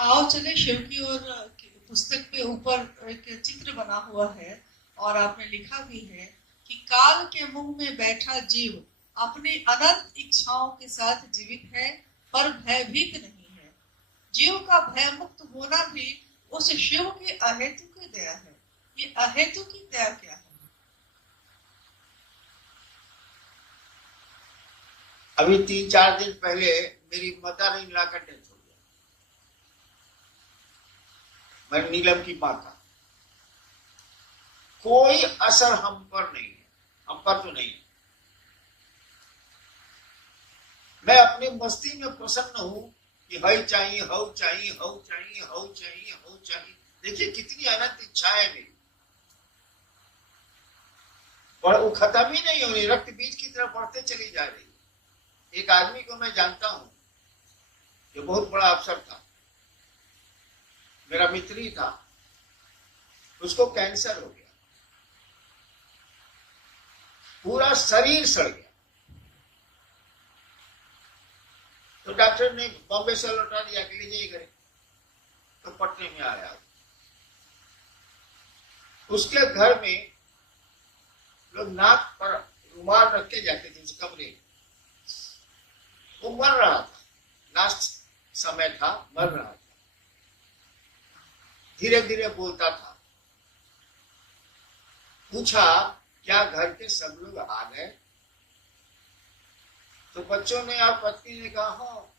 आओ चले शिव की ओर। पुस्तक पे ऊपर एक चित्र बना हुआ है और आपने लिखा भी है कि काल के मुंह में बैठा जीव अपनी अनंत इच्छाओं के साथ जीवित है पर भयभीत नहीं है। जीव का भय मुक्त होना भी उस शिव की अहेतु की दया है। ये अहेतु की दया क्या है? अभी 3-4 दिन पहले मेरी मदर इन लॉ का डेथ हो गया। मैं नीलम की मां का कोई असर हम पर नहीं है, हम पर तो नहीं। मैं अपनी मस्ती में प्रसन्न हूं कि हई चाहिए, हऊ चाहिए, हऊ चाहिए, हऊ चाहिए, हऊ चाहिए। देखिए कितनी अनंत इच्छाएं मेरी, और वो खत्म ही नहीं हो रही, रक्त बीज की तरफ बढ़ते चली जा रही। एक आदमी को मैं जानता हूं जो बहुत बड़ा अफसर था, मेरा मित्र ही था, उसको कैंसर हो गया, पूरा शरीर सड़ गया। तो डॉक्टर ने बॉम्बे से लौटा दिया कि लीजिए करे। तो पटने में आया, उसके घर में लोग नाक पर रुमाल रख के जाते थे उस कमरे में। वो मर रहा था, लास्ट समय था, मर रहा था, धीरे धीरे बोलता था। पूछा क्या घर के सब लोग आ गए? तो बच्चों ने और पत्नी ने कहा हो,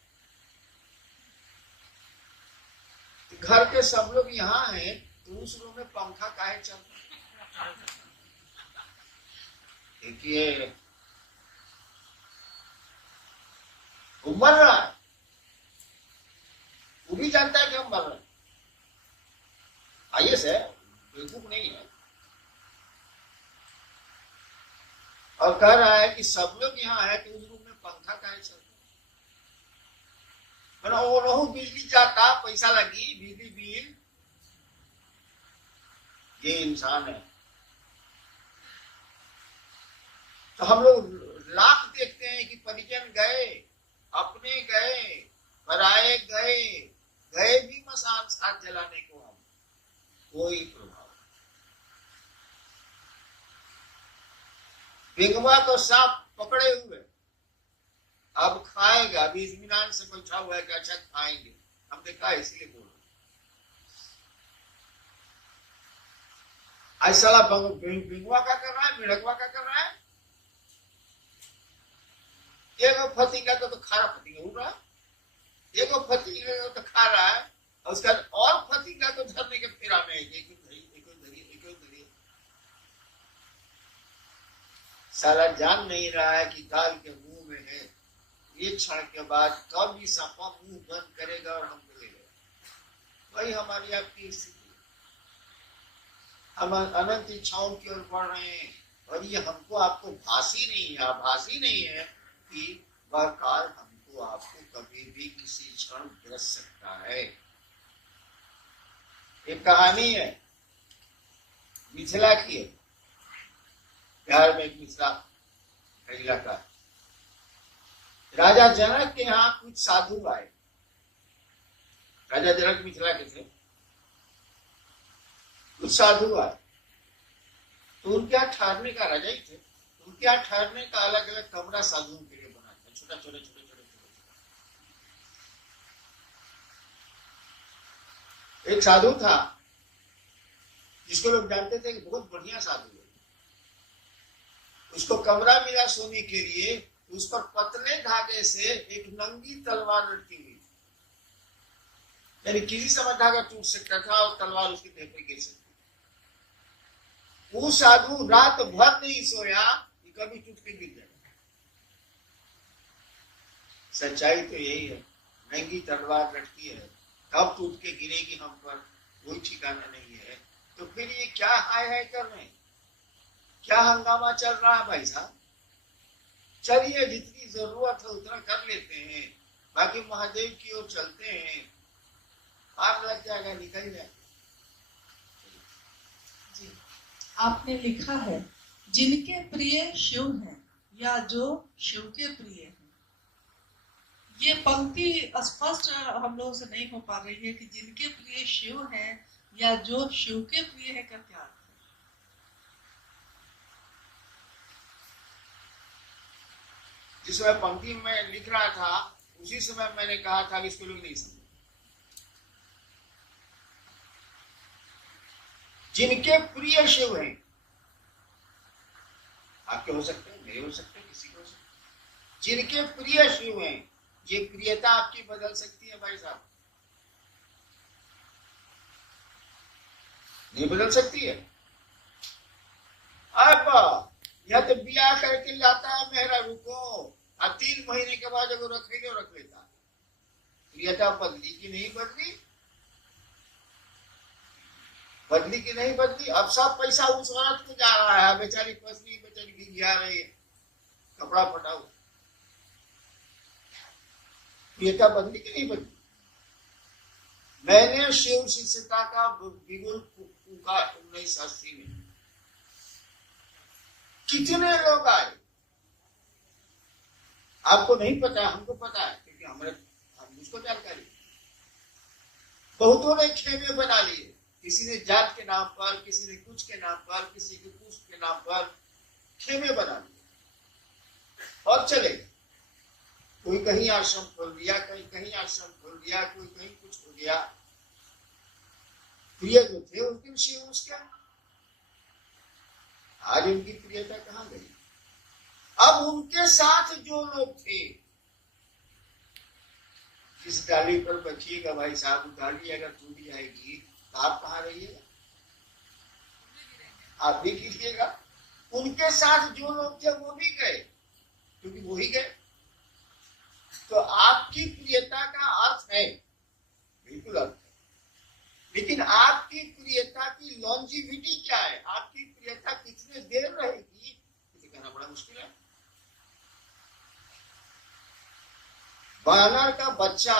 घर के सब लोग यहाँ हैं तो उस रूम में पंखा काहे चल रहा? देखिए वो मर रहा है, वो भी जानता है कि हम मर रहे हैं। आइए है, बेवकूफ नहीं है, और कह रहा है कि सब लोग यहाँ है तो उस रूम में पंखा काहे चल रहा? वो रहू बिजली जाता, पैसा लगी, बिजली बिल। ये इंसान है। तो हम लोग लाख देखते हैं कि परिजन गए, अपने गए, पराए गए, गए भी मसान साथ जलाने को, हम कोई प्रभाव। बिंगवा तो सांप पकड़े हुए, अब खाएगा, अभी इत्मीनान से बैठा हुआ है कि अच्छा खाएंगे, हम देखा इसलिए बोल रहे। ऐसा बिंगवा का कर रहा है, मिड़कवा का कर रहा है। एगो फतिंगा तो खारा फतिंगा उड़ रहा है, एगो फतिंगा तो खा रहा है, और उसका और फतिंगा तो धरने के फेरा में एक धरी। साला जान नहीं रहा है कि काल के मुंह में है। एक क्षण के बाद कब भी सांपा मुंह बंद करेगा और हमको ले लेगा। वही हमारी आपकी स्थिति। हम अनंत इच्छाओं की ओर बढ़ रहे हैं, और ये हमको आपको भासी नहीं है, आभासी नहीं है कि वह काल हमको आपको कभी भी किसी क्षण ग्रस सकता है। एक कहानी है, मिथिला की है। बिहार में एक मिथिला का इलाका, राजा जनक के यहाँ कुछ साधु आए। राजा जनक मिथिला के थे, कुछ साधु आए। तो उनके यहाँ ठहरने का, राजा ही थे, उनके यहाँ ठहरने का अलग अलग कमरा साधुओं के लिए बना था, छोटा छोटे छोटे छोटे। एक साधु था जिसको लोग जानते थे कि बहुत बढ़िया साधु है। उसको कमरा मिला सोने के लिए, उस पर पतले धागे से एक नंगी तलवार लटकी हुई, यानी किसी समय धागा टूट सकता था और तलवार उसके देह पर गिर सकती। वो साधु रात भर नहीं सोया कि कभी टूट के गिर जाए। सच्चाई तो यही है, नंगी तलवार लटकी है, कब टूट के गिरेगी हम पर कोई ठिकाना नहीं है। तो फिर ये क्या हाय हाय कर रहे हैं, क्या हंगामा चल रहा है भाई साहब? चलिए जितनी जरूरत है उतना कर लेते हैं, बाकी महादेव की ओर चलते हैं, पार लग जाएगा, निकल जाएगा। जी, आपने लिखा है जिनके प्रिय शिव हैं या जो शिव के प्रिय हैं, ये पंक्ति स्पष्ट हम लोगों से नहीं हो पा रही है कि जिनके प्रिय शिव है या जो शिव के प्रिय है, का क्या अर्थ है? जिस समय पंक्ति में लिख रहा था उसी समय मैंने कहा था कि इसको लोग नहीं समझे। जिनके प्रिय शिव हैं, आपके हो सकते हैं, मेरे हो सकते हैं, किसी को हो सकते हैं। जिनके प्रिय शिव हैं, ये प्रियता आपकी बदल सकती है भाई साहब, नहीं बदल सकती है। अब यह तो ब्याह करके लाता है मेहरा रुको, और 3 महीने के बाद अगर रख लेता, प्रियता बदली की नहीं बदली, बदली की नहीं बदली। अब सब पैसा उस औरत को जा रहा है, बेचारी पत्नी बेचारी गिर रही है, कपड़ा फटा हुआ, प्रियता बदली की नहीं बदली। मैंने शिव शिष्यता का बिगुल फूका 1980 में, कितने लोग आए, आपको नहीं पता, हमको पता है, क्योंकि हम उसको जानकारी। बहुतों ने खेमे बना लिए, किसी ने जात के नाम पर, किसी ने कुछ के नाम पर, किसी के कुछ के नाम पर खेमे बना लिए और चले गए। कोई कहीं आश्रम खोल दिया, कोई कहीं आश्रम खोल दिया, कोई कहीं कुछ हो गया। प्रिय जो थे उस दिन शिव उसका, आज उनकी प्रियता कहां गई? अब उनके साथ जो लोग थे, जिस डाली पर बचिएगा भाई साहब, उस डाली अगर टूट जाएगी तो आप कहाँ रहिएगा? आप भी कीजिएगा। उनके साथ जो लोग थे वो भी गए, क्योंकि वो ही गए। तो आपकी प्रियता का अर्थ है, बिल्कुल अर्थ है, लेकिन आपकी प्रियता की लॉन्जिविटी क्या है? आपकी प्रियता कितने देर रहेगी, इसे कहना बड़ा मुश्किल है। बानर का बच्चा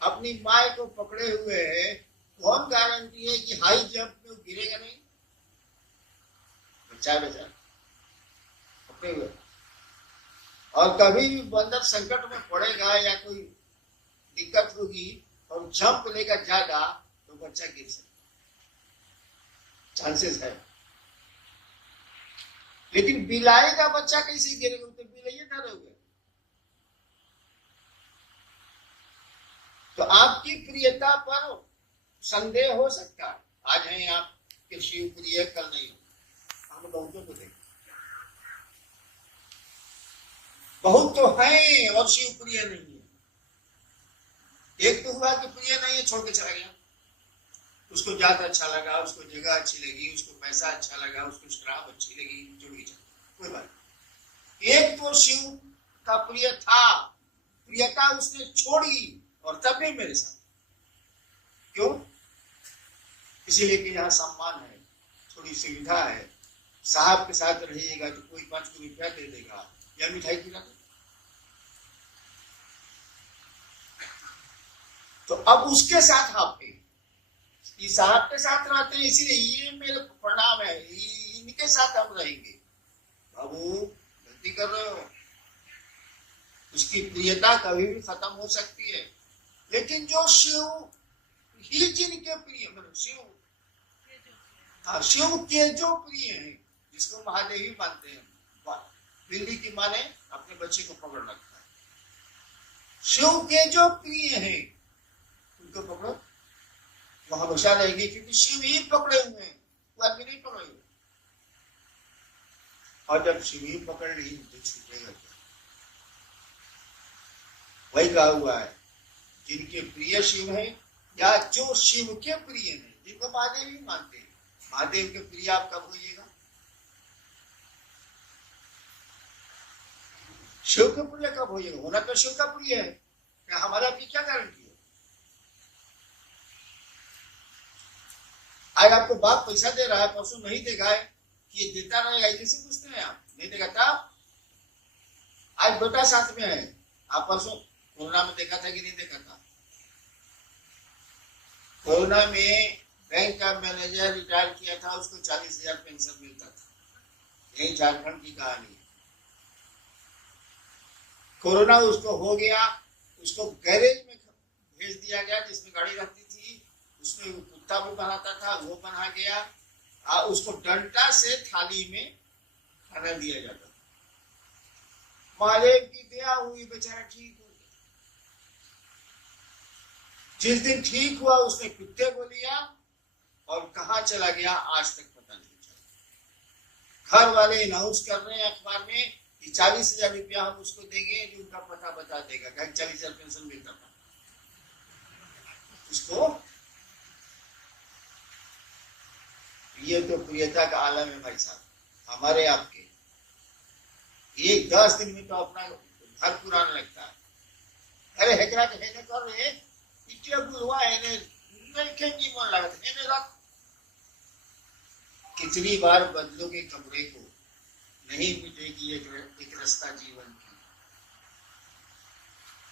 अपनी माँ को पकड़े हुए है, कौन गारंटी है कि हाई जंप में गिरेगा नहीं? बच्चा बेचारा पकड़े हुए, और कभी भी बंदर संकट में पड़ेगा या कोई दिक्कत होगी और जंप लेकर जाएगा तो बच्चा गिर सकता, चांसेस है। लेकिन बिलाई का बच्चा कैसे गिरेगा? तो बिलाइए डरे हुए। तो आपकी प्रियता पर संदेह हो सकता है। आज हैं आप कि शिव प्रिय, कल नहीं हो। हम बहुतों को देखें, बहुत तो हैं और शिव प्रिय नहीं है। एक तो हुआ कि प्रिय नहीं है, छोड़ के चला गया, उसको जात अच्छा लगा, उसको जगह अच्छी लगी, उसको पैसा अच्छा लगा, उसको शराब अच्छी लगी, जुड़ गई, कोई बात नहीं। एक तो शिव का प्रिय था, प्रियता उसने छोड़ी और तब भी मेरे साथ। क्यों? इसीलिए कि यहाँ सम्मान है, थोड़ी सुविधा है, साहब के साथ रहिएगा तो कोई 5 रुपया दे देगा या मिठाई खिला दे। तो अब उसके साथ आप साहब के साथ रहते हैं, इसीलिए ये मेरे प्रणाम है, इनके साथ हम रहेंगे। बाबू गलती कर रहे हो, उसकी प्रियता कभी भी खत्म हो सकती है। लेकिन जो शिव ही जिनके प्रिय, मतलब शिव, हाँ, शिव के जो प्रिय हैं, जिसको महादेवी मानते हैं, बिल्ली की माँ ने अपने बच्चे को पकड़ रखा है। शिव के जो प्रिय हैं उनको पकड़ो, वो हमेशा रहेगी, क्योंकि शिव ही पकड़े हुए हैं, वो आदमी नहीं पकड़े हुए। और जब शिव ही पकड़ ली तो छूटेगा क्या? वही कहा हुआ है, जिनके प्रिय शिव हैं या जो शिव के प्रिय हैं, जिनको महादेव ही मानते हैं। महादेव के प्रिय आप कब होइएगा? शिव के प्रिय कब होइएगा? होना तो शिव का प्रिय है, क्या हमारा भी क्या गारंटी है? आज आपको बाप पैसा दे रहा है, परसों नहीं देगा है कि ये देता रहेगा, कैसे पूछते हैं आप? नहीं देगा तब। आज बेटा साथ में है, आप परसों कोरोना में देखा था कि नहीं देखा था? कोरोना में बैंक का मैनेजर रिटायर किया था, उसको 40,000 पेंशन मिलता था। यही झारखंड की कहानी है। कोरोना उसको हो गया, उसको गैरेज में भेज दिया गया जिसमें गाड़ी रहती थी, उसमें कुत्ता भी बनाता था, वो बना गया। उसको डंडा से थाली में खाना दिया जाता था। महादेव की दया हुई, बेचारा ठीक हो गया। जिस दिन ठीक हुआ उसने कुत्ते को लिया और कहाँ चला गया आज तक पता नहीं चला। घर वाले अनाउंस कर रहे हैं अखबार में कि 40,000 रुपया हम उसको देंगे जो उनका पता बता देगा। 40,000 पेंशन मिलता था उसको। ये तो प्रियता का आलम है भाई साहब, हमारे आपके। ये 10 दिन में तो अपना घर पुराना लगता है। अरे हेकरा के हेने कर रहे इतने बुलवा हेने नहीं खेंगी मन लगा हेने रख। कितनी बार बदलोगे कमरे को, नहीं मिटेगी एक रास्ता जीवन की।